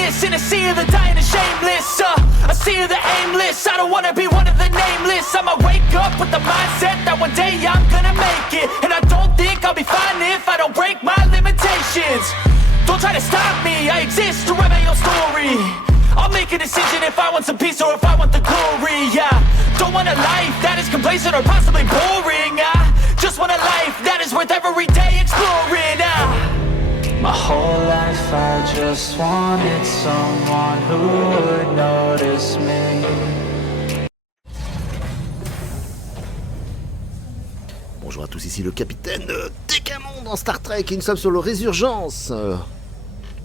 nameless in a sea of the dying and shameless. A sea of the aimless. I don't wanna be one of the nameless. I'ma wake up with the mindset that one day I'm gonna make it. And I don't think I'll be fine if I don't break my limitations. Don't try to stop me, I exist to write my own story. I'll make a decision if I want some peace or if I want the glory. Yeah, don't want a life that is complacent or possibly boring. I just want a life that is worth every day exploring. My whole life I just wanted someone who would notice me. Bonjour à tous, ici le capitaine Tekhamon dans Star Trek et nous sommes sur le Resurgence.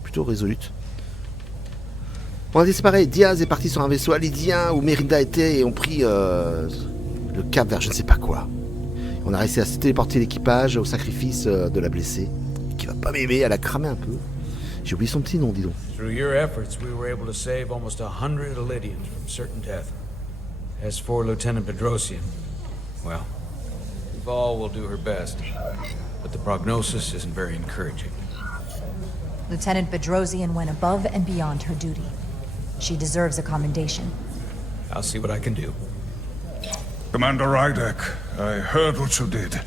Plutôt résolute. On a dit c'est pareil, Diaz est parti sur un vaisseau alidien où Merida était et ont pris le cap vers je ne sais pas quoi. On a réussi à se téléporter l'équipage au sacrifice de la blessée, qui va pas m'aimer, elle a cramé un peu. J'ai oublié son petit nom, dis donc. Through your efforts, we were able to save almost 100 Elydians from certain death. As for Lieutenant Bedrosian, well, Val will do her best, but the prognosis isn't very encouraging. Lieutenant Bedrosian went above and beyond her duty. She deserves a commendation. I'll see what I can do. Commander Rydek, I heard what you did.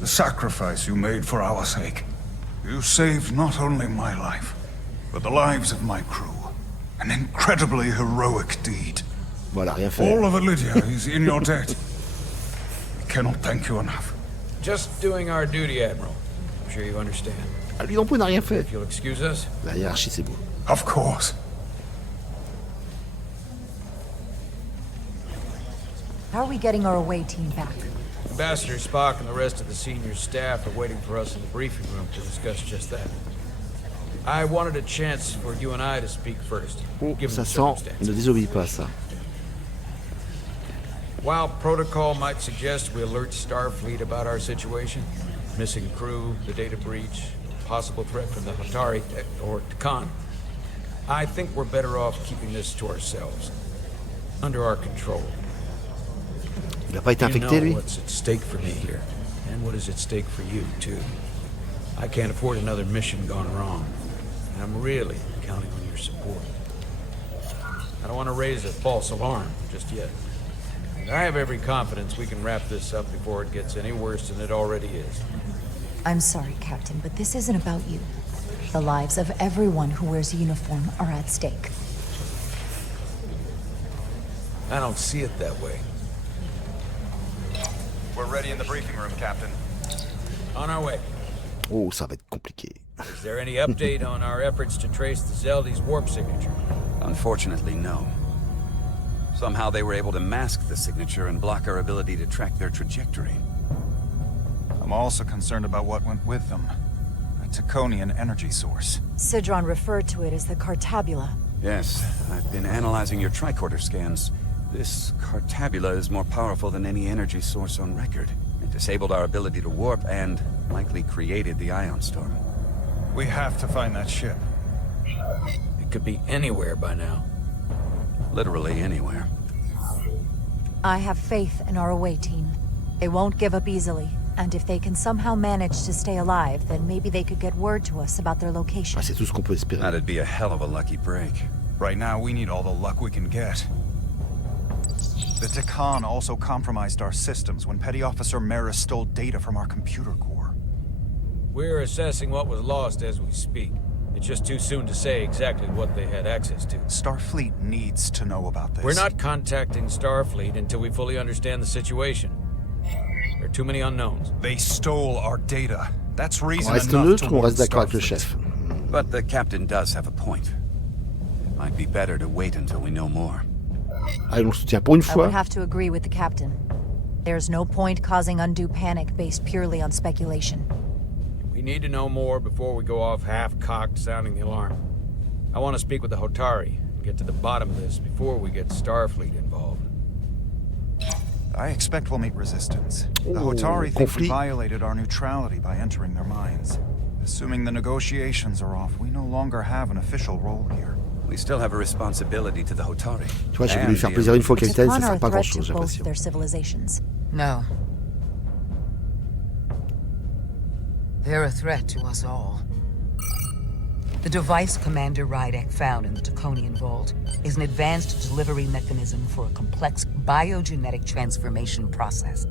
The sacrifice you made for our sake. You saved not only my life, but the lives of my crew. An incredibly heroic deed. Voilà, rien fait. All of Elydia is in your debt. We cannot thank you enough. Just doing our duty, Admiral. I'm sure you understand. Ah, lui non plus n'a rien fait. If you'll excuse us. La hiérarchie c'est beau. Of course. How are we getting our away team back? Ambassador Spock and the rest of the senior staff are waiting for us in the briefing room to discuss just that. I wanted a chance for you and I to speak first, given Ça the sent, ne circumstances. désobéis pas à ça. While protocol might suggest we alert Starfleet about our situation, missing crew, the data breach, possible threat from the Hatari or Tekhamon, I think we're better off keeping this to ourselves, under our control. Il n'a pas été infecté, lui? What's at stake for me here, and what is at stake for you, too. I can't afford another mission gone wrong, and I'm really counting on your support. I don't want to raise a false alarm just yet. And I have every confidence we can wrap this up before it gets any worse than it already is. I'm sorry, Captain, but this isn't about you. The lives of everyone who wears a uniform are at stake. I don't see it that way. We're ready in the briefing room, Captain. On our way. Oh, ça va être compliqué. Is there any update on our efforts to trace the Zeldy's warp signature? Unfortunately, no. Somehow they were able to mask the signature and block our ability to track their trajectory. I'm also concerned about what went with them. A Tekonian energy source. Sidron referred to it as the Cartabula. Yes, I've been analyzing your tricorder scans. This Cartabula is more powerful than any energy source on record. It disabled our ability to warp and likely created the ion storm. We have to find that ship. It could be anywhere by now. Literally anywhere. I have faith in our away team. They won't give up easily, and if they can somehow manage to stay alive, then maybe they could get word to us about their location. Ah, c'est tout ce qu'on peut espérer. That'd be a hell of a lucky break. Right now, we need all the luck we can get. The Tekhamon also compromised our systems when Petty Officer Maris stole data from our computer core. We're assessing what was lost as we speak. It's just too soon to say exactly what they had access to. Starfleet needs to know about this. We're not contacting Starfleet until we fully understand the situation. There are too many unknowns. They stole our data. That's On reason reste enough neutre to ou on warn reste d'accord avec le Starfleet. chef? But the captain does have a point. It might be better to wait until we know more. Allez, on le soutient pour une I would fois. have to agree with the captain. There's no point causing undue panic based purely on speculation. We need to know more before we go off half-cocked sounding the alarm. I want to speak with the Hotari and get to the bottom of this before we get Starfleet involved. I expect we'll meet resistance. The Oh, Hotari think we conflit. violated our neutrality by entering their minds. Assuming the negotiations are off, we no longer have an official role here. We still have a responsibility to the Hotari. Tu vois, j'ai voulu And lui faire the plaisir une fois, The capitaine, ça Tekhamon are sert a pas threat grand-chose, to j'ai both l'impression. their civilizations. No. They're a threat to us all. The device Commander Rydek found in the Tekhamon vault is an advanced delivery mechanism for a complex biogenetic transformation process.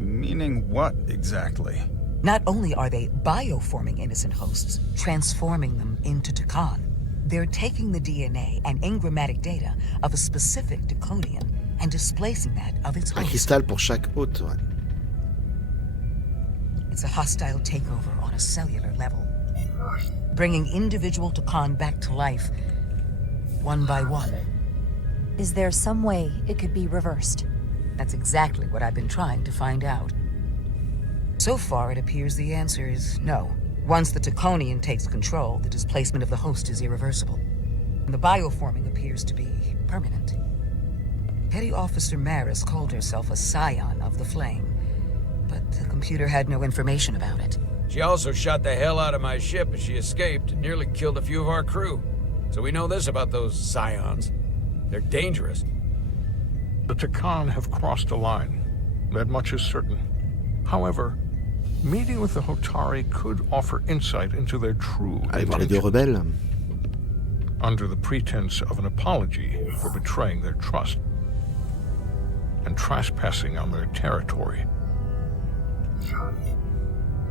Meaning what, exactly? Not only are they bioforming innocent hosts, transforming them into Tekhamon, they're taking the DNA and engrammatic data of a specific Tekhamon and displacing that of its Un host. cristal pour chaque hôte, ouais. It's a hostile takeover on a cellular level, bringing individual Tekhamon back to life, one by one. Is there some way it could be reversed? That's exactly what I've been trying to find out. So far, it appears the answer is no. Once the Tekhamon takes control, the displacement of the host is irreversible. And the bioforming appears to be permanent. Petty Officer Maris called herself a scion of the flame, but the computer had no information about it. She also shot the hell out of my ship as she escaped and nearly killed a few of our crew. So we know this about those scions. They're dangerous. The Tekhamon have crossed a line. That much is certain. However, meeting with the Hotari could offer insight into their true Allez voir les deux intentions, rebelles. under the pretense of an apology for betraying their trust and trespassing on their territory.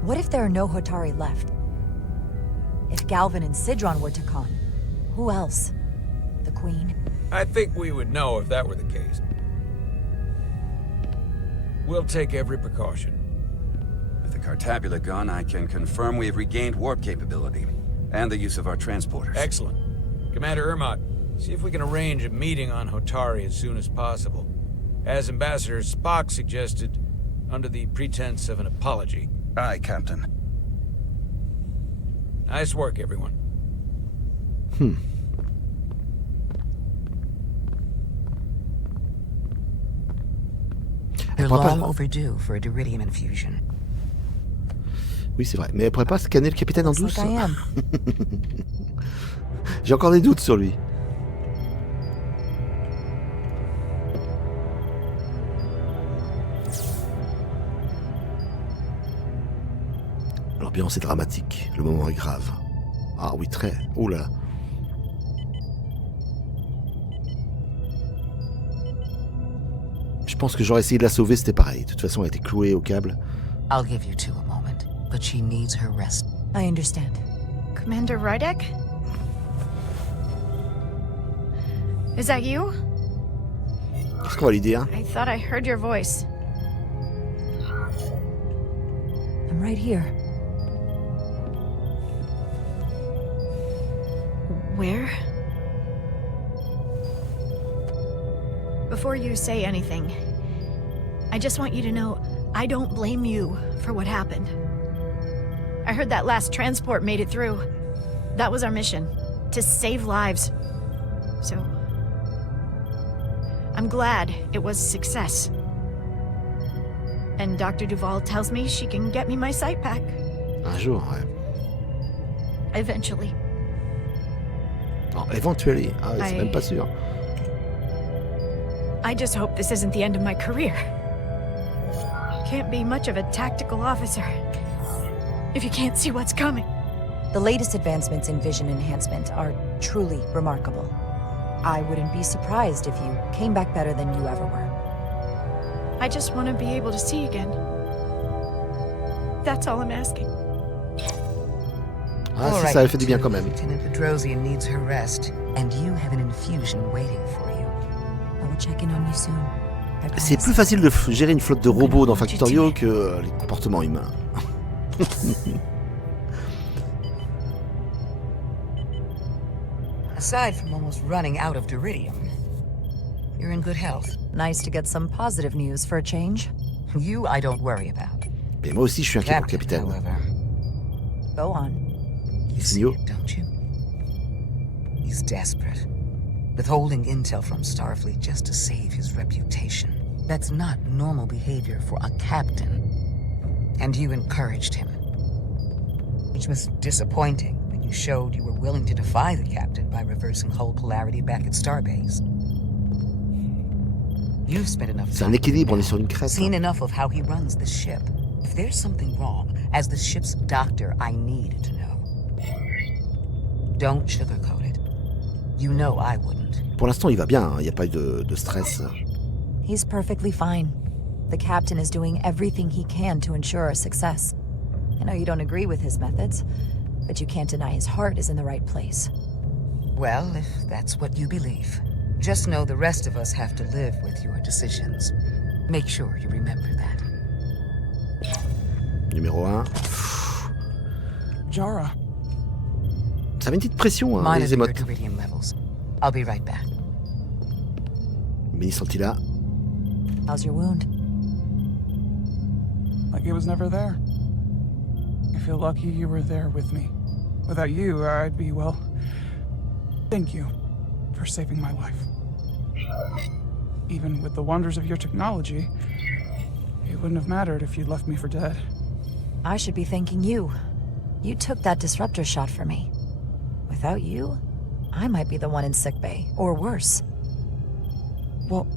What if there are no Hotari left? If Galvin and Sidron were Tekhamon, who else? The Queen? I think we would know if that were the case. We'll take every precaution. With the Cartabula gone, I can confirm we have regained warp capability and the use of our transporters. Excellent. Commander Ermot, see if we can arrange a meeting on Hotari as soon as possible. As Ambassador Spock suggested, under the pretense of an apology. Aye, Captain. Nice work, everyone. They're pourrait long pas... overdue for a deridium infusion. Oui, c'est vrai. Mais elle pourrait pas scanner le capitaine en Looks douce. like I am. J'ai encore des doutes sur lui. L'ambiance est dramatique. Le moment est grave. Ah oui, très. Oh là là. Je pense que j'aurais essayé de la sauver, c'était pareil. De toute façon, elle était clouée au câble. I'll give you two a moment, but she needs her rest. I understand. Commander Rydek? Is that you? Qu'est-ce qu'on va lui dire? I thought I heard your voice. I'm right here. Where? Before you say anything, I just want you to know I don't blame you for what happened. I heard that last transport made it through. That was our mission, to save lives. So, I'm glad it was a success. And Dr. Duval tells me she can get me my sight pack. Un jour, ouais. Eventually. Non, eventually. Ah, c'est même pas sûr. I just hope this isn't the end of my career. Can't be much of a tactical officer if you can't see what's coming. The latest advancements in vision enhancement are truly remarkable. I wouldn't be surprised if you came back better than you ever were. I just want to be able to see again. That's all I'm asking. Ah, All si, right, ça, elle fait du bien two. quand même. Lieutenant Pedrosian needs her rest, and you have an infusion waiting for you. I will check in on you soon. I C'est promise. plus facile de gérer une flotte de robots dans Factorio que les comportements humains. Aside from almost running out of deridium, you're in good health. Nice to get some positive news for a change. You, I don't worry about. Mais moi aussi, je suis inquiet pour le Captain, capitaine. however, Go on. you see Signaux. it, don't you? He's desperate, withholding intel from Starfleet just to save his reputation. That's not normal behavior for a captain. And you encouraged him. Which was disappointing when you showed you were willing to defy the captain by reversing hull polarity back at Starbase. You've spent enough C'est un time équilibre, on est now, sur une crête. seen enough of how he runs the ship. If there's something wrong, as the ship's doctor, I need to know. Don't sugarcoat it. You know I wouldn't. Pour l'instant, il va bien, il n'y a pas eu de stress. He's perfectly fine. The captain is doing everything he can to ensure our success. I know you don't agree with his methods, but you can't deny his heart is in the right place. Well, if that's what you believe, just know the rest of us have to live with your decisions. Make sure you remember that. Numéro 1. Jara. Ça met une petite pression, hein, Monitor les your émotes. iridium levels. I'll be right back. Mini Santilla. How's your wound? Like it was never there. I feel lucky you were there with me. Without you, I'd be, well... Thank you for saving my life. Even with the wonders of your technology, it wouldn't have mattered if you'd left me for dead. I should be thanking you. You took that disruptor shot for me. Without you, I might be the one in sickbay, or worse. Well,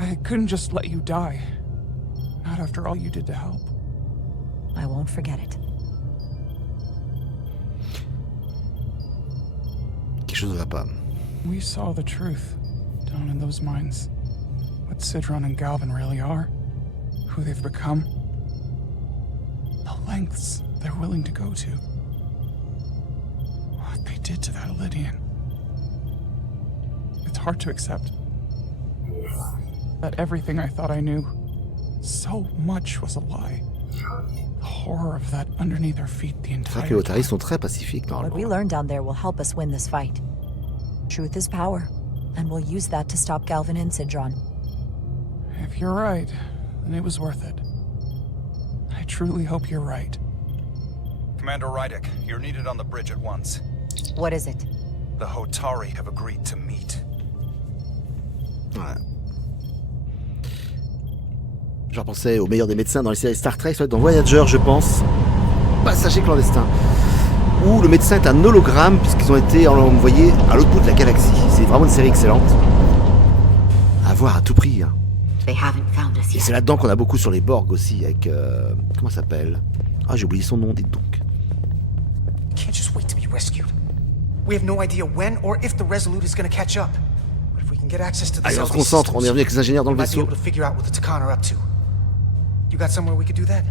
I couldn't just let you die. Not after all you did to help. I won't forget it. Quelque chose ne va pas. We saw the truth down in those mines. What Sidron and Galvin really are. Who they've become. The lengths they're willing to go to. What they did to that Lydian. It's hard to accept. That everything I thought I knew, so much was a lie. The horror of that underneath our feet the C'est vrai entire que les Otaris sont time. très pacifiques, What we normalement. learned down there will help us win this fight. Truth is power, and we'll use that to stop Galvin and Sidron. If you're right, then it was worth it. I truly hope you're right. Commander Rydek, you're needed on the bridge at once. What is it? The Hotari have agreed to meet. Ouais. Je repensais au meilleur des médecins dans les séries Star Trek, ça doit être dans Voyager, je pense. Passager clandestin. Où le médecin est un hologramme, puisqu'ils ont été envoyés à l'autre bout de la galaxie. C'est vraiment une série excellente. À voir à tout prix. Hein. They haven't found us Et yet. c'est là-dedans qu'on a beaucoup sur les Borg aussi, avec... comment ça s'appelle? Ah, j'ai oublié son nom, dites donc. You can't just wait to be rescued. We have no idea when or if the Resolute is going to catch up. But if we can get access to the Allez, on se Zelda concentre, on est systems, revenu avec les ingénieurs dans le we might be vaisseau. able to figure out what the Tekhan are up to. You got somewhere we could do that?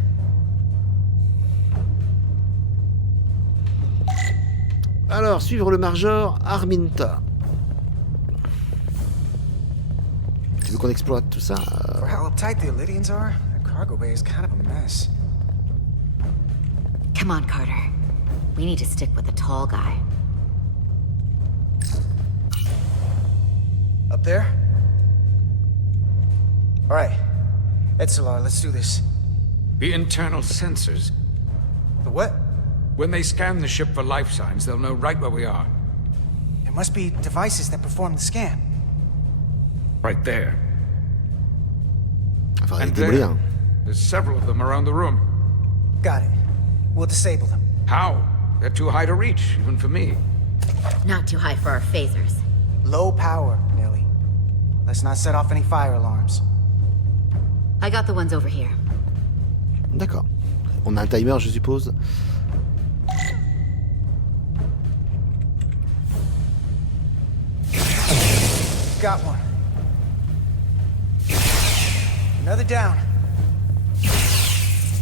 Alors, suivre le Major Arminta. Tu veux qu'on exploite tout ça? For how uptight the Lydians are, their cargo bay is kind of a mess. Come on, Carter. We need to stick with the tall guy. Up there? All right. Etzelar, let's do this. The internal sensors. The what? When they scan the ship for life signs, they'll know right where we are. There must be devices that perform the scan. Right there. Enfin, And démolir. there. There's several of them around the room. Got it. We'll disable them. How? They're too high to reach, even for me. Not too high for our phasers. Low power, Millie. Let's not set off any fire alarms. I got the ones over here. D'accord. On a un timer, je suppose. Got one. Another down.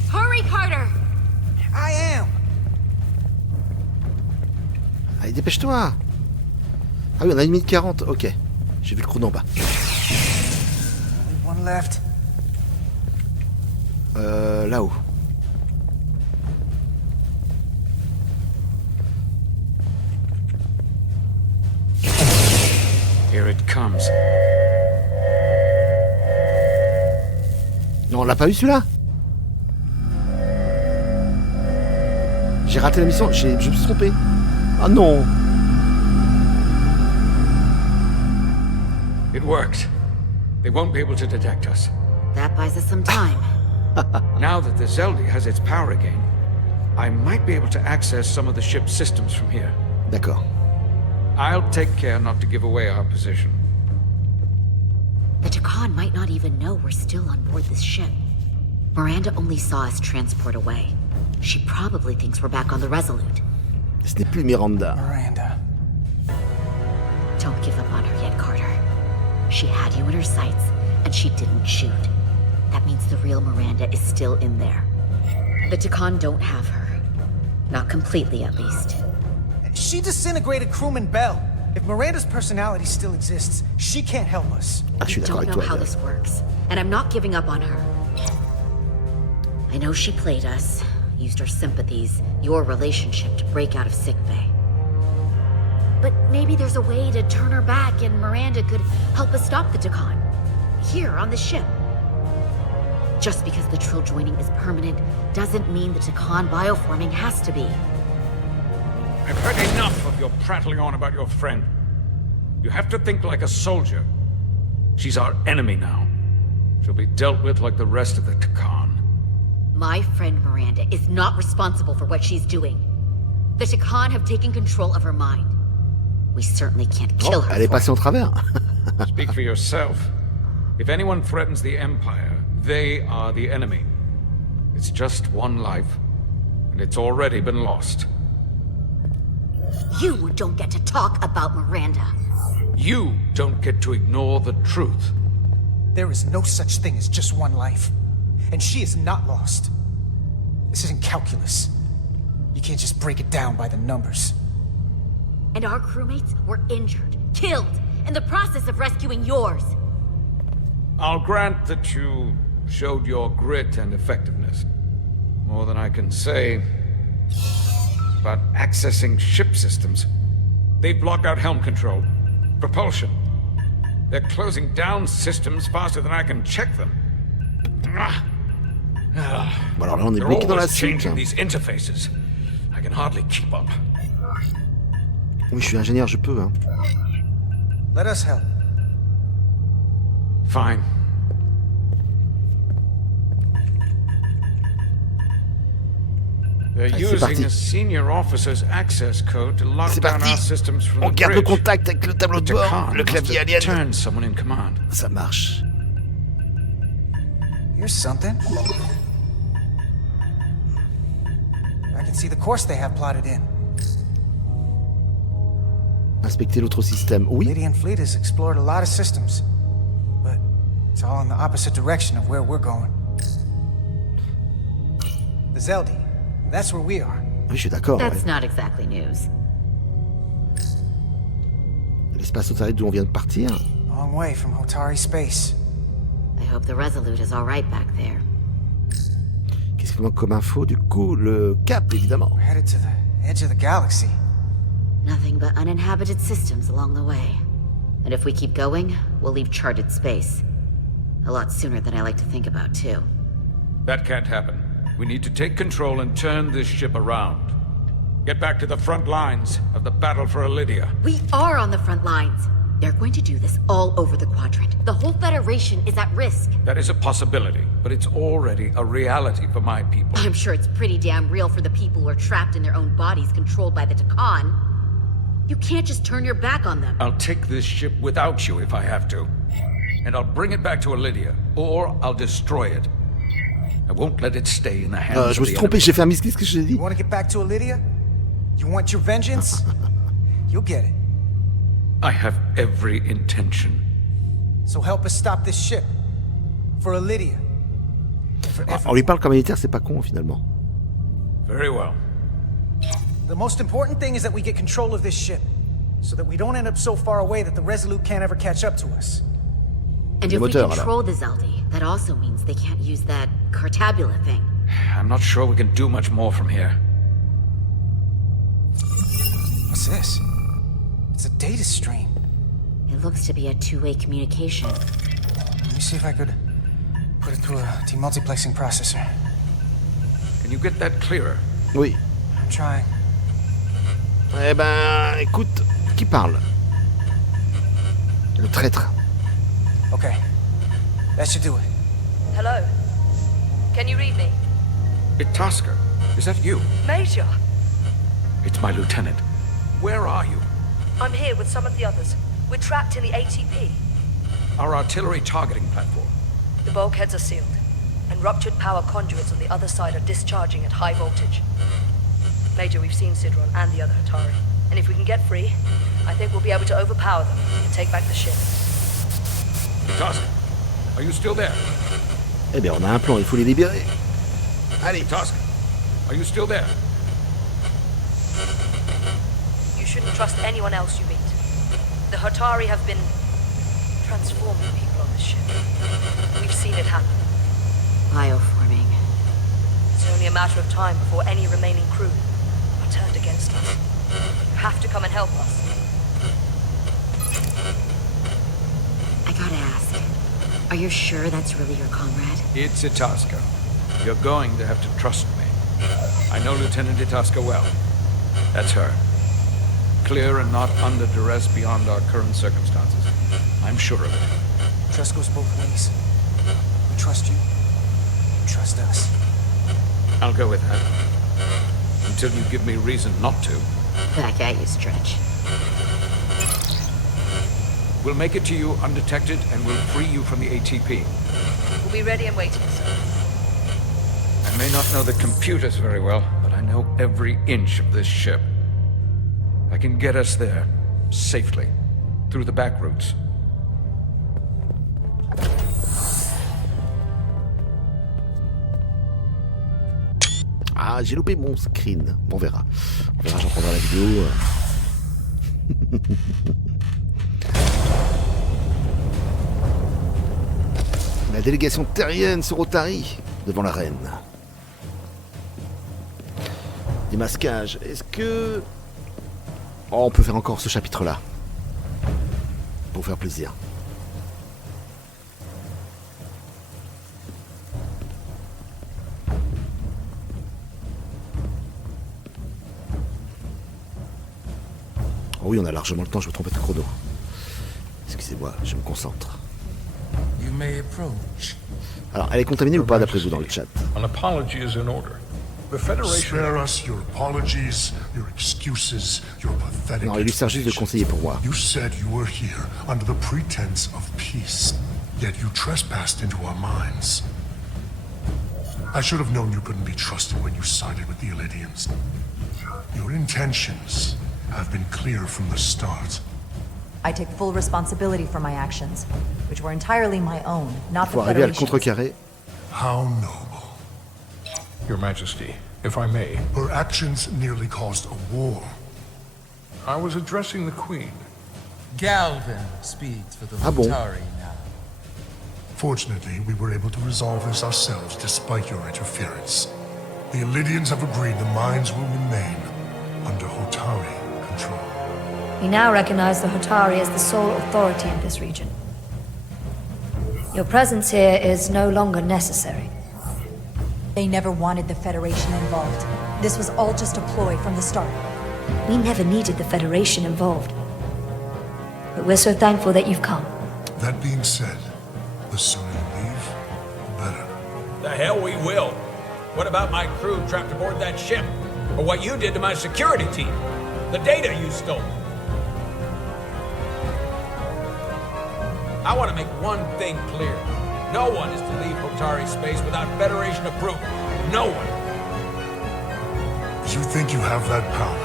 Hurry, Carter! I am. Allez, dépêche-toi. Ah oui, on a 1 minute 40. Ok. J'ai vu le chrono en bas. Only one left. Là-haut. Here it comes. Non, on l'a pas eu celui-là. J'ai raté la mission, je me suis trompé. Ah non. It worked. They won't be able to detect us. That buys us some time. Now that the Zelda has its power again, I might be able to access some of the ship's systems from here. D'accord. I'll take care not to give away our position. The Tekhan might not even know we're still on board this ship. Miranda only saw us transport away. She probably thinks we're back on the Resolute. Ce n'est plus Miranda. Miranda. Don't give up on her yet, Carter. She had you in her sights, and she didn't shoot. That means the real Miranda is still in there. The Tekhamon don't have her. Not completely, at least. She disintegrated crewman Bell. If Miranda's personality still exists, she can't help us. Ah, je suis I d'accord don't avec know toi. how this works, and I'm not giving up on her. I know she played us, used her sympathies, your relationship to break out of sickbay. But maybe there's a way to turn her back and Miranda could help us stop the Tekhamon. Here, on the ship. Just because the Trill joining is permanent doesn't mean the Tekhamon bioforming has to be. I've heard enough of your prattling on about your friend. You have to think like a soldier. She's our enemy now. She'll be dealt with like the rest of the Tekhamon. My friend Miranda is not responsible for what she's doing. The Tekhamon have taken control of her mind. We certainly can't kill her. Elle est passée en travers. Speak for yourself. If anyone threatens the Empire, they are the enemy. It's just one life, and it's already been lost. You don't get to talk about Miranda. You don't get to ignore the truth. There is no such thing as just one life. And she is not lost. This isn't calculus. You can't just break it down by the numbers. And our crewmates were injured, killed, in the process of rescuing yours. I'll grant that you showed your grit and effectiveness. More than I can say about accessing ship systems. They block out helm control, propulsion. They're closing down systems faster than I can check them. Bon, alors là, on est They're bloqué dans la always suite. changing these interfaces. I can hardly keep up. Oui, je suis ingénieur, je peux. Hein. Let us help. Fine. They're Allez, c'est using parti. a senior officer's access code to lock C'est down parti. our systems from On the garde le bridge. contact avec le tableau de bord, Tekhamon le must clavier have alien. turned someone in command. Ça marche. Here's something. I can see the course they have plotted in. Inspecter l'autre système. Oui. Lydian fleet has explored a lot of systems, but it's all in the opposite direction of where we're going. The Zeldi, that's where we are. Oui, je suis d'accord. That's Ouais. not exactly news. L'espace Otari d'où on vient de partir. Long way from Hotari space. I hope the Resolute is all right back there. Qu'est-ce qu'il manque comme info? Du coup, le cap, évidemment. We're headed to the edge of the galaxy. Nothing but uninhabited systems along the way. And if we keep going, we'll leave charted space. A lot sooner than I like to think about, too. That can't happen. We need to take control and turn this ship around. Get back to the front lines of the battle for Lydia. We are on the front lines. They're going to do this all over the quadrant. The whole Federation is at risk. That is a possibility, but it's already a reality for my people. I'm sure it's pretty damn real for the people who are trapped in their own bodies controlled by the Tekhamon. You can't just turn your back on them. I'll take this ship without you if I have to. And I'll bring it back to Lydia, or I'll destroy it. I won't let it stay in the hands Je me of suis the trompé, enemy. j'ai fait un miss. Qu'est-ce que j'ai dit? You want to get back to Lydia? You want your vengeance? You'll get it. I have every intention. So help us stop this ship. For Lydia. On lui parle comme militaire, c'est pas con finalement. Very well. The most important thing is that we get control of this ship, so that we don't end up so far away that the Resolute can't ever catch up to us. And if we control the Zeldi, that also means they can't use that Cartabula thing. I'm not sure we can do much more from here. What's this? It's a data stream. It looks to be a two-way communication. Let me see if I could put it through a demultiplexing processor. Can you get that clearer? Oui. I'm trying. Eh ben, écoute, qui parle? Le traître. Okay. That should do it. Hello? Can you read me? Itaska, is that you? Major! It's my lieutenant. Where are you? I'm here with some of the others. We're trapped in the ATP. Our artillery targeting platform. The bulkheads are sealed, and ruptured power conduits on the other side are discharging at high voltage. Major, we've seen Sidron and the other Hatari. And if we can get free, I think we'll be able to overpower them and take back the ship. Tusk, are you still there? Eh bien, on a un plan, il faut les libérer. Allez. Tusk, are you still there? You shouldn't trust anyone else you meet. The Hatari have been transforming people on this ship. We've seen it happen. Bioforming. It's only a matter of time before any remaining crew are turned against us. You have to come and help us. I gotta ask, are you sure that's really your comrade? It's Itasca. You're going to have to trust me. I know Lieutenant Itasca well. That's her. Clear and not under duress beyond our current circumstances. I'm sure of it. Trust goes both ways. We trust you. You trust us. I'll go with that. Until you give me reason not to. Back at you, Stretch. We'll make it to you undetected and we'll free you from the ATP. We'll be ready and waiting, sir. I may not know the computers very well, but I know every inch of this ship. I can get us there, safely, through the back routes. Ah, j'ai loupé mon screen. Bon, on verra. On verra, j'en prendrai la vidéo. La délégation terrienne se rotarie devant la reine. Démasquage. Est-ce que... Oh, on peut faire encore ce chapitre-là. Pour faire plaisir. Oh oui, on a largement le temps, je me trompe de chrono. Excusez-moi, je me concentre. Alors, elle est contaminée ou pas d'après vous dans le chat? An apology is in order. The Federation... Spare us your apologies, your excuses, your pathetic... Non, il lui sert juste de conseiller pour moi. You said you were here under the pretense of peace, yet you trespassed into our minds. I should have known you couldn't be trusted when you sided with the Illidians. Your intentions have been clear from the start. I take full responsibility for my actions, which were entirely my own, not the Faut arriver à le Federation's. contrecarrer. How noble. Your Majesty, if I may. Her actions nearly caused a war. I was addressing the Queen. Galvin speaks for the Ah bon? Hatari now. Fortunately, we were able to resolve this ourselves despite your interference. The Illidians have agreed the mines will remain under Hatari control. We now recognize the Hatari as the sole authority in this region. Your presence here is no longer necessary. They never wanted the Federation involved. This was all just a ploy from the start. We never needed the Federation involved. But we're so thankful that you've come. That being said, the sooner you leave, the better. The hell we will. What about my crew trapped aboard that ship? Or what you did to my security team? The data you stole? I want to make one thing clear. No one is to leave Hatari space without Federation approval. No one. You think you have that power,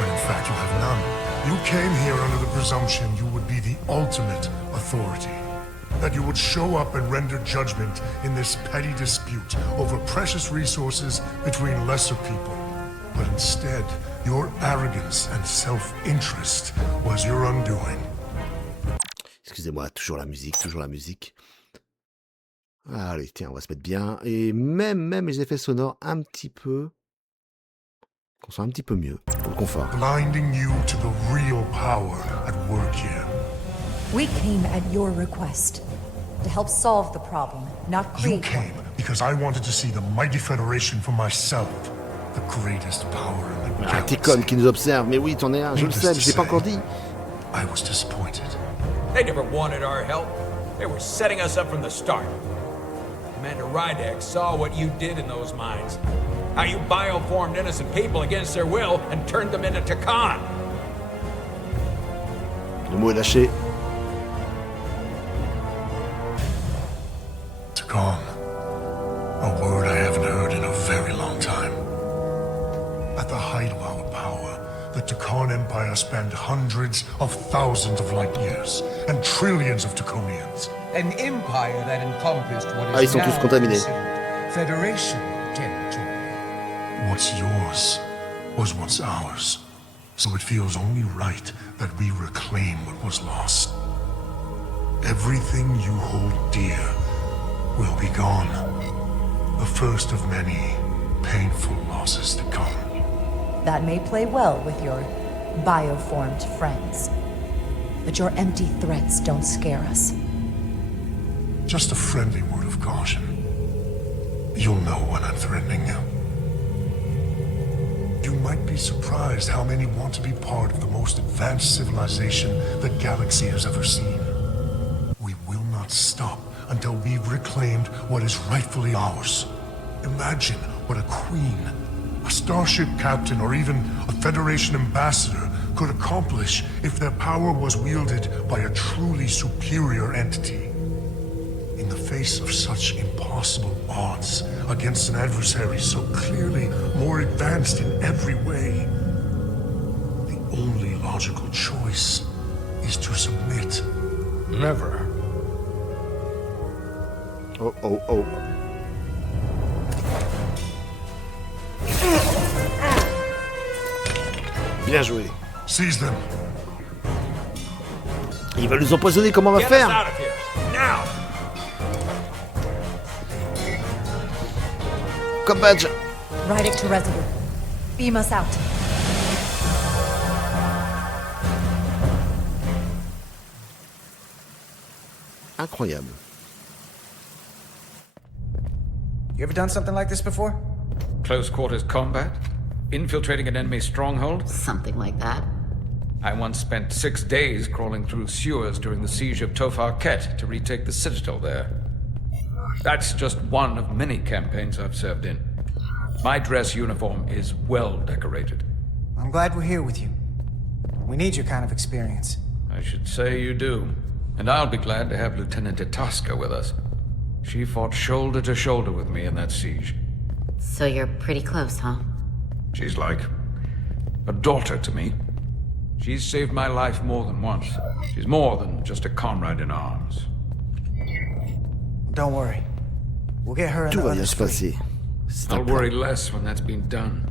when in fact you have none. You came here under the presumption you would be the ultimate authority. That you would show up and render judgment in this petty dispute over precious resources between lesser people. But instead, your arrogance and self-interest was your undoing. Excusez-moi, toujours la musique, toujours la musique. Allez, tiens, on va se mettre bien. Et même les effets sonores un petit peu... qu'on soit un petit peu mieux, pour le confort. Blinding you to the real power at work here. We came at your request. To help solve the problem, not create You came because I wanted to see the mighty Federation for myself. The greatest power in the Ah, galaxy. Tekhamon qui nous observe, mais oui, t'en es un, je le sais, mais je l'ai pas encore dit. I was disappointed. They never wanted our help. They were setting us up from the start. Commander Rydek saw what you did in those mines. How you bioformed innocent people against their will and turned them into Tekhamon. Le mot est lâché. Tekhamon. A word I haven't heard in a very long time. A Tekhan Empire spanned hundreds of thousands of light years and trillions of Tekonians. An empire that encompassed what Ah, ils is sont tous now contaminés. considered Federation territory. What's yours was once ours, so it feels only right that we reclaim what was lost. Everything you hold dear will be gone. The first of many painful losses to come. That may play well with your bioformed friends. But your empty threats don't scare us. Just a friendly word of caution. You'll know when I'm threatening you. You might be surprised how many want to be part of the most advanced civilization the galaxy has ever seen. We will not stop until we've reclaimed what is rightfully ours. Imagine what a queen, a starship captain, or even a Federation ambassador could accomplish if their power was wielded by a truly superior entity. In the face of such impossible odds against an adversary so clearly more advanced in every way, the only logical choice is to submit. Never. Oh, oh, oh. Bien joué. Seize them. Il va nous empoisonner, comment on va faire? Comme badge. Ride it to residue. Beam us out. Incroyable. You ever done something like this before? Close quarters combat? Infiltrating an enemy stronghold? Something like that. I once spent 6 days crawling through sewers during the siege of Ket to retake the citadel there. That's just one of many campaigns I've served in. My dress uniform is well decorated. I'm glad we're here with you. We need your kind of experience. I should say you do. And I'll be glad to have Lieutenant Itasca with us. She fought shoulder to shoulder with me in that siege. So you're pretty close, huh? She's like a daughter to me. She's saved my life more than once. She's more than just a comrade in arms. Don't worry. We'll get her and Tout the va bien others se free. passer. C'est un I'll plan. worry less when that's been done.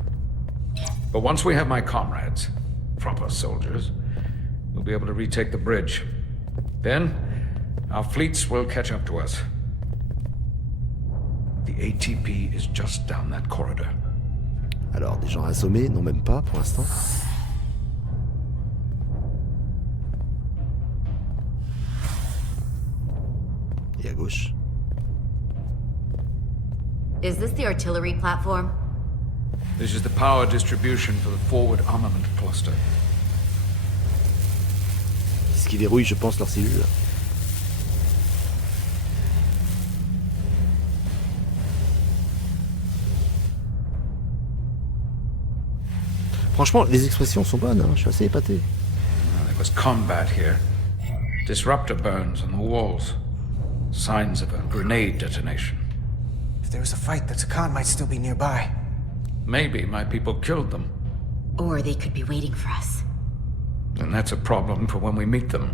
But once we have my comrades, proper soldiers, we'll be able to retake the bridge. Then, our fleets will catch up to us. The ATP is just down that corridor. Alors, des gens assommés? Non, même pas pour l'instant. Et à gauche. Is this the artillery platform? This is the power distribution for the forward armament cluster. C'est ce qui verrouille, je pense, leurs cellules. Franchement, les expressions sont bonnes, hein. Je suis assez épaté. There was combat here. Disruptor burns on the walls. Signs of a grenade detonation. If there was a fight, the Tekhan might still be nearby. Maybe my people killed them. Or they could be waiting for us. And that's a problem for when we meet them.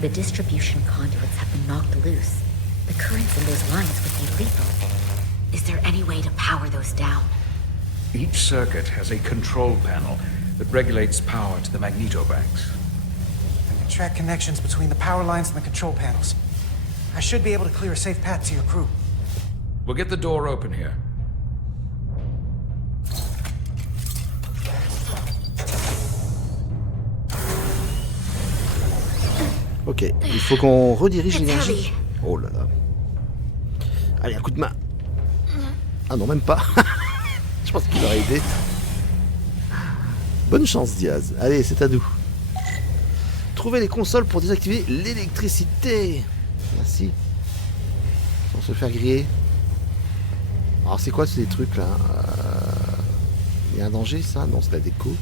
The distribution conduits have been knocked loose. The currents in those lines would be lethal. Is there any way to power those down? Each circuit has a control panel that regulates power to the magnetobanks. I can track connections between the power lines and the control panels. I should be able to clear a safe path to your crew. We'll get the door open here. Ok, il faut qu'on redirige l'énergie. Oh là là. Allez, un coup de main. Ah non, même pas. Je pense qu'il aurait aidé. Bonne chance, Diaz. Allez, c'est à nous. Trouvez les consoles pour désactiver l'électricité. Merci. Sans se faire griller. Alors, c'est quoi ces trucs là? Il y a un danger, ça? Non, c'est la déco.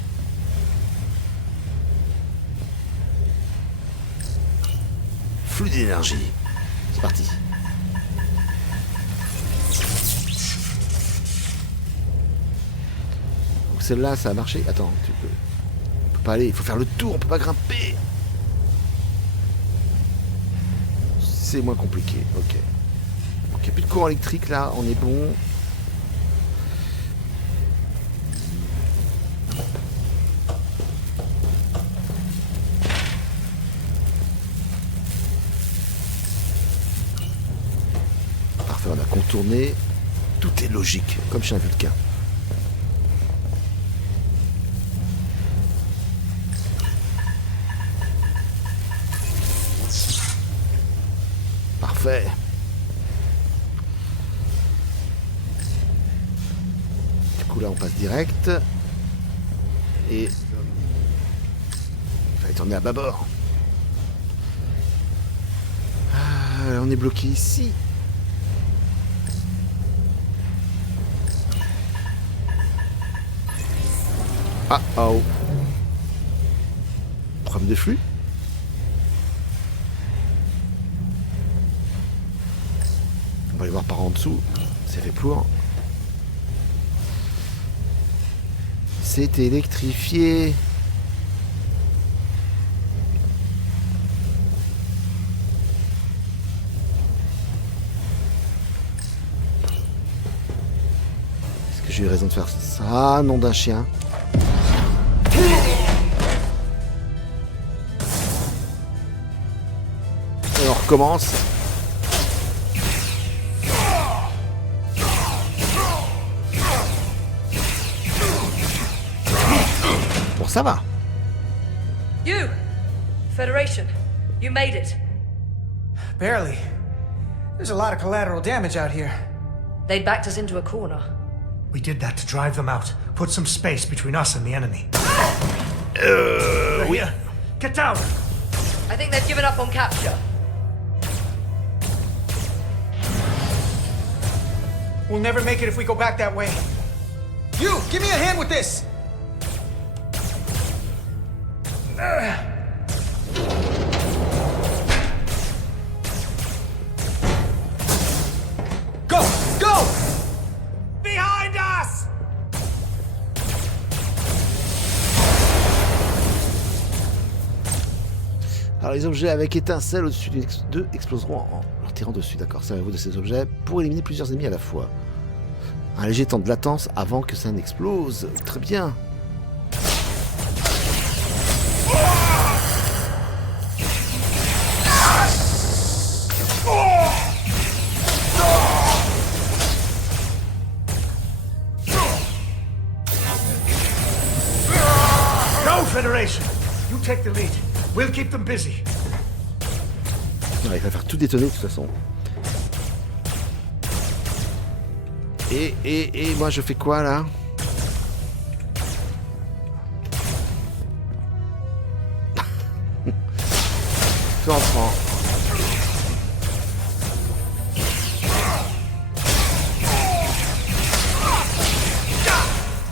Flux d'énergie. C'est parti. Donc celle-là, ça a marché. Attends, tu peux... pas aller. Il faut faire le tour, on peut pas grimper. C'est moins compliqué, ok. Donc il n'y a plus de courant électrique là, on est bon. Parfait, on a contourné. Tout est logique, comme chez un vulcain. Parfait. Du coup là on passe direct. Et il fallait tourner à bâbord. On est bloqué ici. Ah oh. Problème de flux. On va aller voir par en dessous. C'est fait pour. C'est électrifié. Est-ce que j'ai eu raison de faire ça? Nom d'un chien. Et on recommence. Bon, ça va. You! Federation, you made it. Barely. There's a lot of collateral damage out here. They backed us into a corner. We did that to drive them out. Put some space between us and the enemy. Oui. Get down! I think they've given up on capture. We'll never make it if we go back that way. You, give me a hand with this! Go! Go! Behind us! Alors les objets avec étincelle au-dessus d'eux exploseront en leur tirant dessus. D'accord, servez-vous de ces objets pour éliminer plusieurs ennemis à la fois. Un léger temps de latence avant que ça n'explose. Très bien. Go, Federation! You take the lead. We'll keep them busy. Ouais, il va faire tout détonner de toute façon. Et moi je fais quoi là? Fais entrant.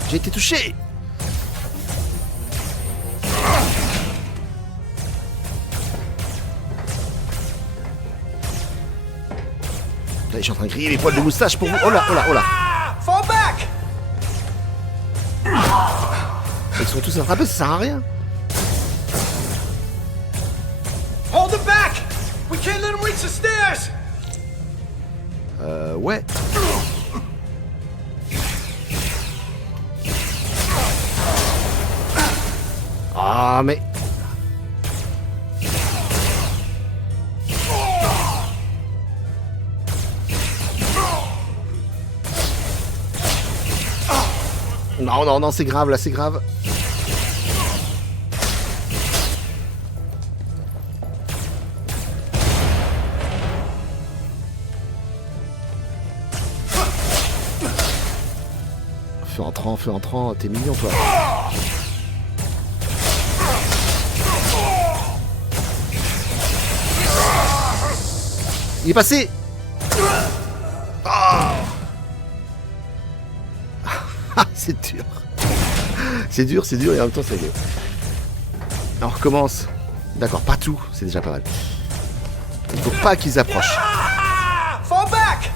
J'ai été touché. Là, je suis en train de griller les poils de moustache pour vous. Oh là, oh là, oh là. Fall back! Ils sont tous attrapés, ça sert à rien. Hold them back! We can't let them reach the stairs! Ouais. Ah, mais... Non, non, non, c'est grave, là, c'est grave. Feu entrant, t'es mignon, toi. Il est passé. C'est dur. C'est dur et en même temps c'est gai. On recommence. D'accord, pas tout, c'est déjà pas mal. Il faut pas qu'ils approchent. Fall back!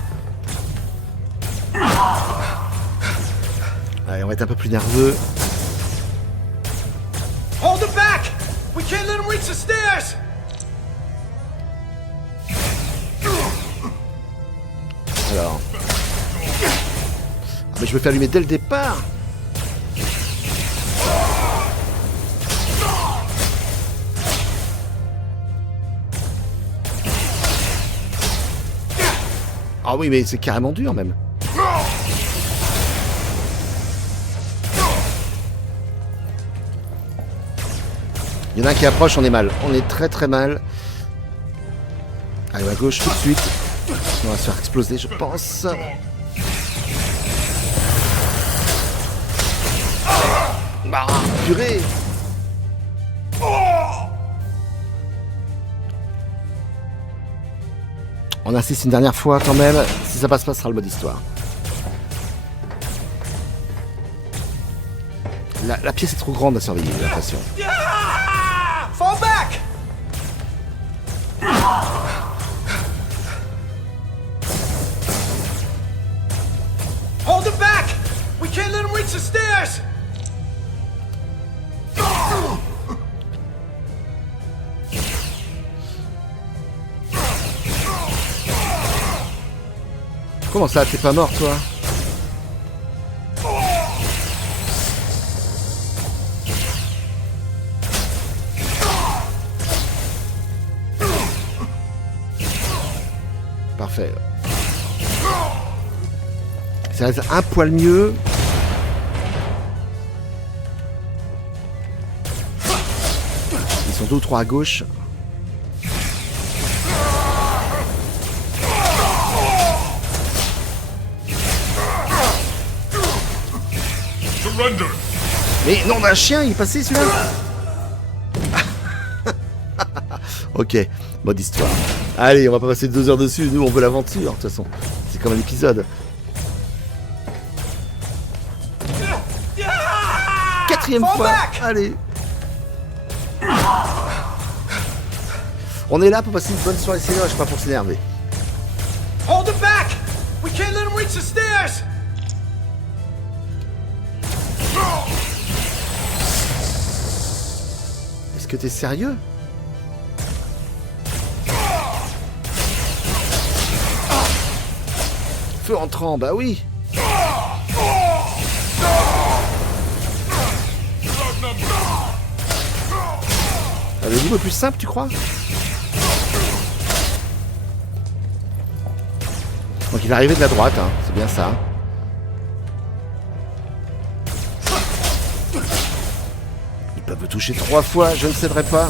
Allez, on va être un peu plus nerveux. Hold reach the stairs! Alors. Ah, mais je me fais allumer dès le départ. Ah oui, mais c'est carrément dur même. Il y en a un qui approche, on est mal. On est très très mal. Allez, à gauche tout de suite. On va se faire exploser, je pense. Bah, purée. On insiste une dernière fois quand même. Si ça passe pas, ce sera le mode histoire. La pièce est trop grande à surveiller, j'ai l'impression. Fall back! Hold him back! We can't let him reach the stairs! Comment ça, t'es pas mort, toi? Parfait. Ça reste un poil mieux. Ils sont 2 ou 3 à gauche. Mais non, d'un chien, il est passé celui-là. Ok, mode histoire. Allez, on va pas passer 2 heures dessus, nous on veut l'aventure, de toute façon. C'est comme un épisode. 4e fois, allez. On est là pour passer une bonne soirée cinéma, pas pour s'énerver. Hold him back! We can't let him reach the stairs! Est-ce que t'es sérieux? Feu entrant, bah oui. Le niveau est plus simple, tu crois? Donc il est arrivé de la droite, hein. C'est bien ça. Ils peuvent me toucher 3 fois, je ne céderai pas.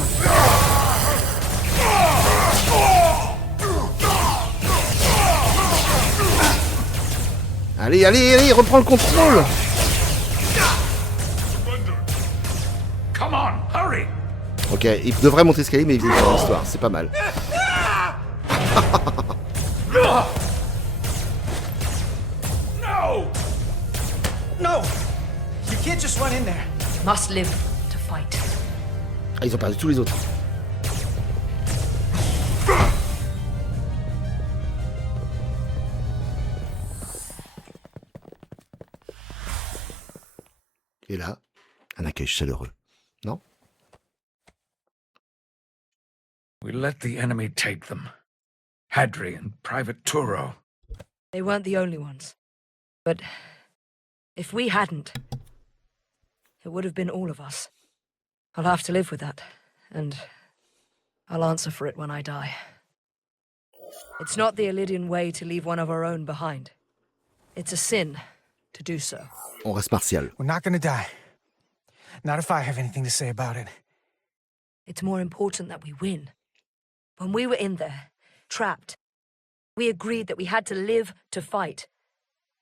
Allez, allez, allez, reprends le contrôle. Come on, hurry. Ok, il devrait monter l'escalier, mais il vient dans l'histoire, c'est pas mal. No! No! You can't just run in there. Must live to fight. Ah, ils ont perdu tous les autres. Et là, un accueil chaleureux, non? We let the enemy take them. Hadri and Private Turo. They weren't the only ones. But if we hadn't, it would have been all of us. I'll have to live with that, and I'll answer for it when I die. It's not the Illidian way to leave one of our own behind. It's a sin to do so. On reste martial. We're not gonna die. Not if I have anything to say about it. It's more important that we win. When we were in there, trapped, we agreed that we had to live to fight.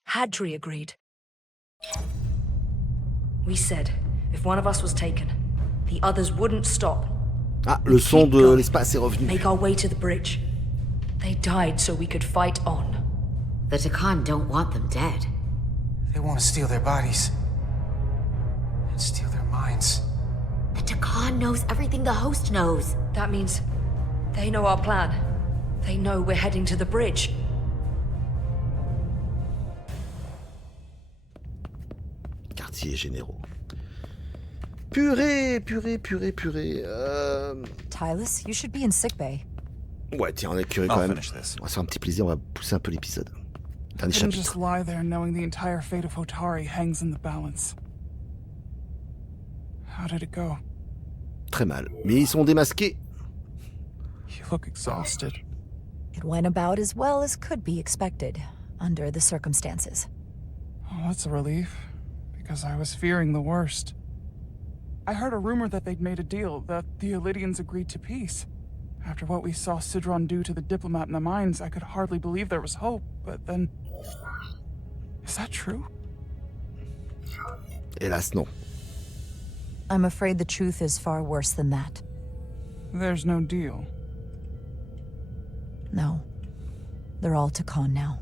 Hadri agreed. We said, if one of us was taken, the others wouldn't stop. Ah, le son de l'espace est revenu. Make our way to the bridge. They died so we could fight on. The Tekhamon don't want them dead. They want to steal their bodies. And steal their minds. The Tekhamon knows everything the host knows. That means they know our plan. They know we're heading to the bridge. Quartiers généraux. Purée. Tylus, you should be in sickbay. Ouais, tiens, on est curieux quand même. On va se faire un petit plaisir, on va pousser un peu l'épisode. Dernier Couldn't chapitre. just lie there knowing the entire fate of Hotari hangs in the balance. How did it go? Très mal. Mais ils sont démasqués. You look exhausted. It went about as well as could be expected, under the circumstances. Oh, that's a relief, because I was fearing the worst. I heard a rumor that they'd made a deal, that the Elydians agreed to peace. After what we saw Sidron do to the diplomat in the mines, I could hardly believe there was hope, but then... Is that true? Hélas, non. I'm afraid the truth is far worse than that. There's no deal. No. They're all Tekhamon now.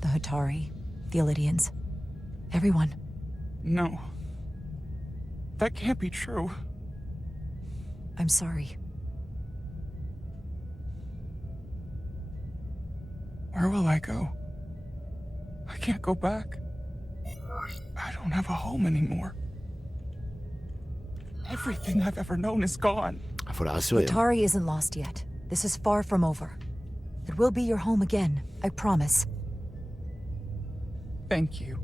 The Hotari, the Elydians. Everyone. No. That can't be true. I'm sorry. Where will I go? I can't go back. I don't have a home anymore. Everything I've ever known is gone. Faut la rassurer. Hotari isn't lost yet. This is far from over. It will be your home again, I promise. Thank you.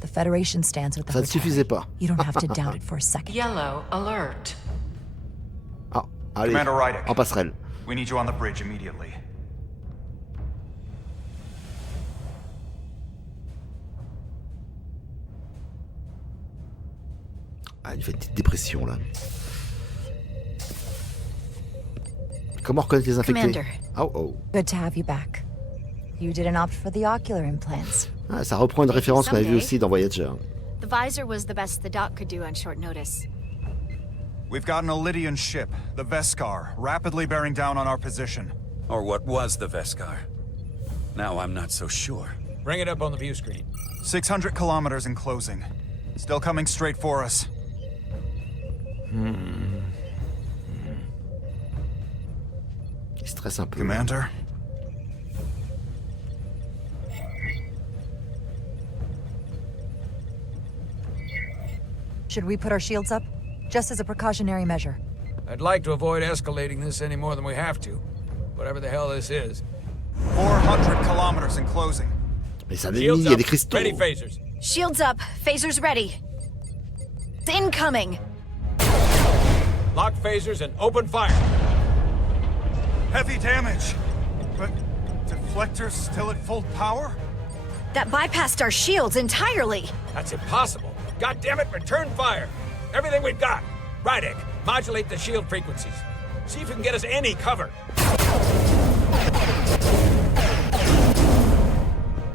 The Federation stands with the Ça ne suffisait pas. You don't have to doubt it for a second. Yellow alert. Ah, allez, Commander Rydick. en passerelle. We need you on the bridge immediately. Ah, il fait une petite dépression là. Comment reconnaître les infectés? Commander. Oh. Good to have you back. You didn't opt for the ocular implants. Ah, ça reprend une référence qu'on avait vue aussi dans Voyager. The visor was the best the doc could do on short notice. We've got an Elydian ship, the Veskar, rapidly bearing down on our position. Or what was the Veskar? Now I'm not so sure. Bring it up on the view screen. 600 kilometers in closing. Still coming straight for us. Il stresse un peu. Commander? Should we put our shields up? Just as a precautionary measure. I'd like to avoid escalating this any more than we have to. Whatever the hell this is. 400 kilometers in closing. Mais ça il y a des cristaux. Ready phasers. Shields up. Phasers ready. It's incoming. Lock phasers and open fire. Heavy damage. But deflectors still at full power? That bypassed our shields entirely. That's impossible. God damn it, return fire. Everything we've got. Rydick, modulate the shield frequencies. See if you can get us any cover.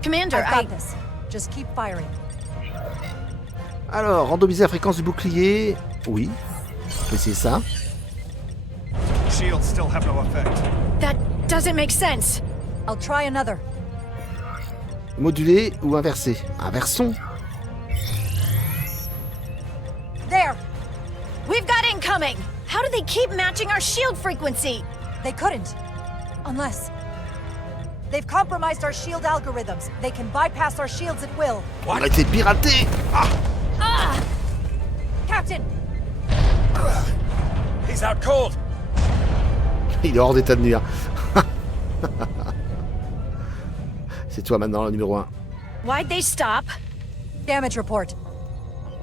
Commander, I've got this. Just keep firing. Alors, randomiser la fréquence du bouclier. Oui. On peut essayer ça. Shields still have no effect. That doesn't make sense. I'll try another. Moduler ou inverser? Inversons. There! We've got incoming! How do they keep matching our shield frequency? They couldn't. Unless... They've compromised our shield algorithms. They can bypass our shields at will. On a été piraté. Captain! He's out cold. Il est hors d'état de nuire. C'est toi maintenant, le numéro 1. Why'd they stop? Damage report.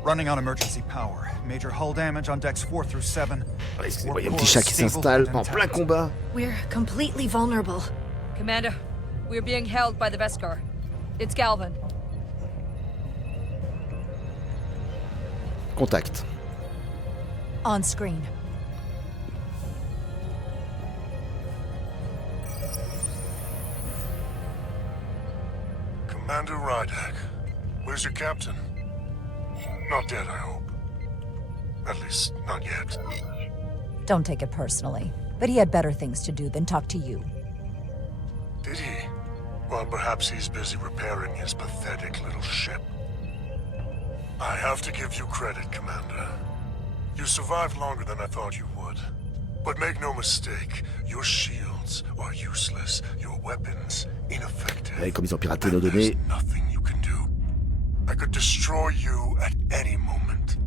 Running on emergency power. Major hull damage on decks 4 through 7. Il y a un petit chat qui s'installe en plein combat. We're completely vulnerable. Commander, we're being held by the Veskar. It's Galvin. Contact. On screen. Commander Rydick, where's your captain? Not dead, I hope. At least, not yet. Don't take it personally, but he had better things to do than talk to you. Did he? Well, perhaps he's busy repairing his pathetic little ship. I have to give you credit, Commander. You survived longer than I thought you would. But make no mistake, your shields are useless, your weapons ineffective. Et comme ils ont piraté nos données. Nothing you can do. I could destroy you at any moment.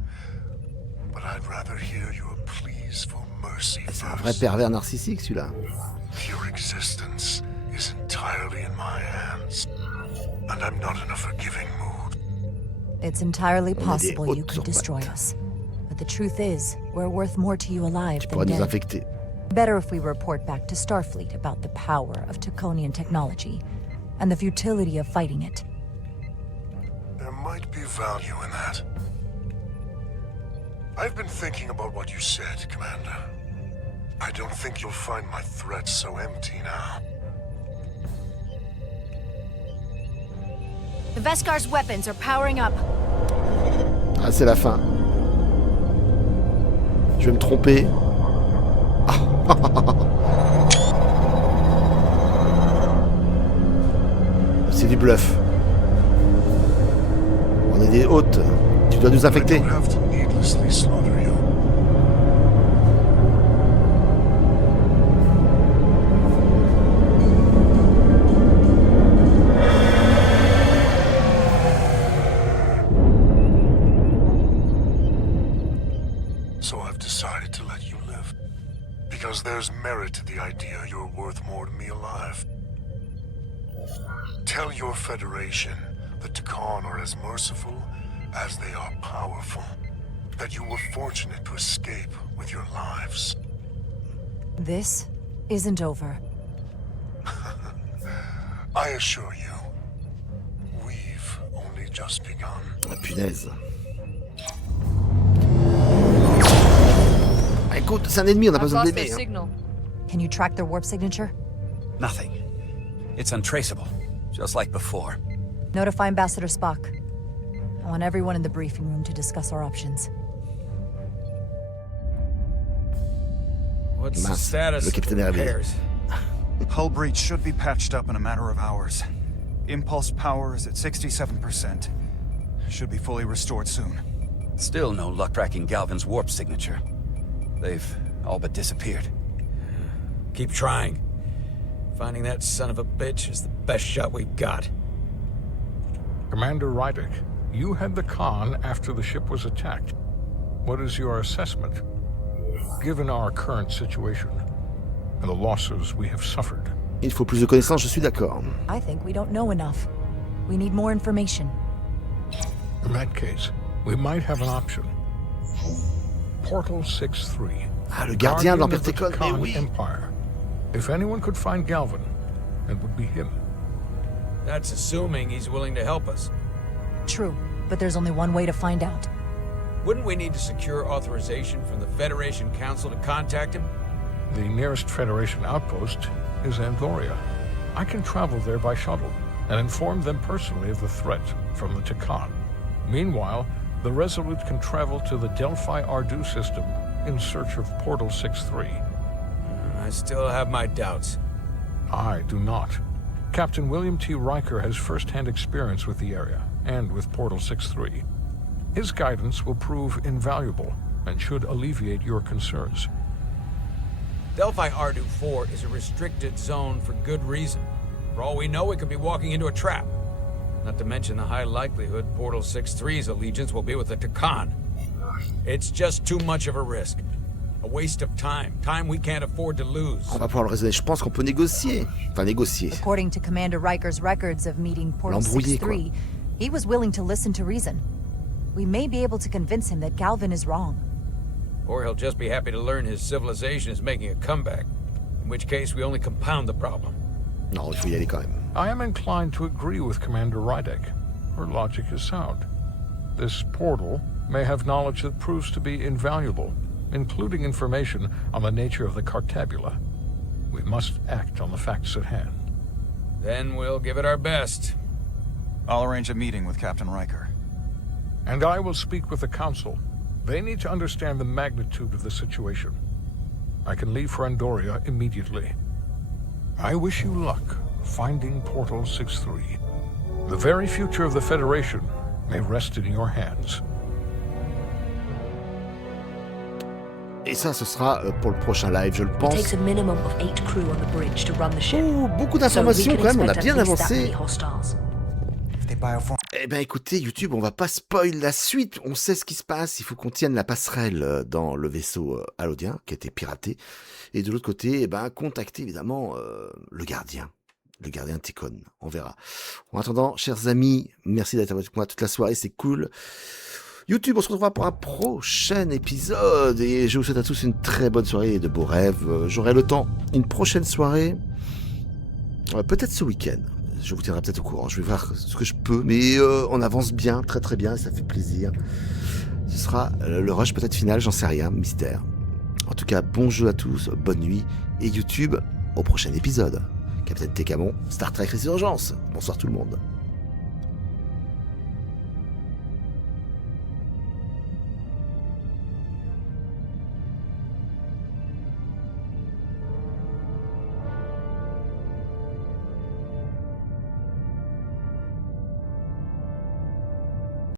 But I'd rather hear your pleas for mercy C'est un vrai pervers narcissique celui-là. Your existence is entirely in my hands, and I'm not in a forgiving mood. It's entirely possible you could destroy us. But the truth is, we're worth more to you alive than dead. Infecter. Better if we report back to Starfleet about the power of Tekonian technology and the futility of fighting it. There might be value in that. I've been thinking about what you said, Commander. I don't think you'll find my threats so empty now. The Veskar's weapons are powering up. Ah, c'est la fin. Je vais me tromper. C'est du bluff. On est des hôtes. Tu dois nous infecter. So I've decided to let you live. Because there's merit to the idea you're worth more to me alive. Tell your Federation that Tekhamon are as merciful as they are powerful. That you were fortunate to escape with your lives. This isn't over. I assure you, we've only just begun. Ah, punaise. Écoute, c'est un ennemi, on n'a pas besoin de l'aimer. Can you track their warp signature? Nothing. It's untraceable, just like before. Notify Ambassador Spock. I want everyone in the briefing room to discuss our options. What's the status of the repairs? Hull breach should be patched up in a matter of hours. Impulse power is at 67%. Should be fully restored soon. Still no luck tracking Galvin's warp signature. They've all but disappeared. Keep trying. Finding that son of a bitch is the best shot we've got. Commander Rydek, you had the Khan after the ship was attacked. What is your assessment? Given our current situation and the losses we have suffered. Il faut plus de connaissances, je suis d'accord. I think we don't know enough. We need more information. In that case, we might have an option. Portal 6-3. Ah, le gardien de l'Empire Tekhamon, mais oui. Empire. If anyone could find Galvin, it would be him. That's assuming he's willing to help us. True, but there's only one way to find out. Wouldn't we need to secure authorization from the Federation Council to contact him? The nearest Federation outpost is Andoria. I can travel there by shuttle and inform them personally of the threat from the Tekhamon. Meanwhile, the Resolute can travel to the Delphi Ardu system in search of Portal 6-3. I still have my doubts. I do not. Captain William T. Riker has first-hand experience with the area and with Portal 6-3. His guidance will prove invaluable and should alleviate your concerns. Delphi Ardu 4 is a restricted zone for good reason. For all we know, we could be walking into a trap. Not to mention the high likelihood Portal 6-3's allegiance will be with the Tekhamon. It's just too much of a risk. A waste of time. Time we can't afford to lose. On va pouvoir le raisonner. Je pense qu'on peut négocier. Enfin, négocier. According to Commander Riker's records of meeting Portal 6-3, he was willing to listen to reason. We may be able to convince him that Galvin is wrong. Or he'll just be happy to learn his civilization is making a comeback. In which case, we only compound the problem. Non, il faut y aller quand même. I am inclined to agree with Commander Rydek. Her logic is sound. This portal may have knowledge that proves to be invaluable, including information on the nature of the Cartabula. We must act on the facts at hand. Then we'll give it our best. I'll arrange a meeting with Captain Riker. And I will speak with the Council. They need to understand the magnitude of the situation. I can leave for Andoria immediately. I wish you luck finding Portal 6-3. The very future of the Federation may rest in your hands. Et ça, ce sera pour le prochain live, je le pense. It takes a minimum of 8 crew on the bridge to run the ship. Beaucoup d'informations quand même, on a bien avancé. Eh ben écoutez, YouTube, on va pas spoil la suite. On sait ce qui se passe. Il faut qu'on tienne la passerelle dans le vaisseau halodien qui a été piraté. Et de l'autre côté, eh ben, contacter évidemment le gardien Tekhamon. On verra. En attendant, chers amis, merci d'être avec moi toute la soirée. C'est cool. YouTube, on se retrouvera pour un prochain épisode. Et je vous souhaite à tous une très bonne soirée et de beaux rêves. J'aurai le temps. Une prochaine soirée. Peut-être ce week-end. Je vous tiendrai peut-être au courant. Je vais voir ce que je peux. Mais on avance bien, très très bien. Et ça fait plaisir. Ce sera le rush peut-être final, j'en sais rien. Mystère. En tout cas, bon jeu à tous. Bonne nuit. Et YouTube, au prochain épisode. Capitaine Tekhamon, Star Trek Resurgence. Bonsoir tout le monde.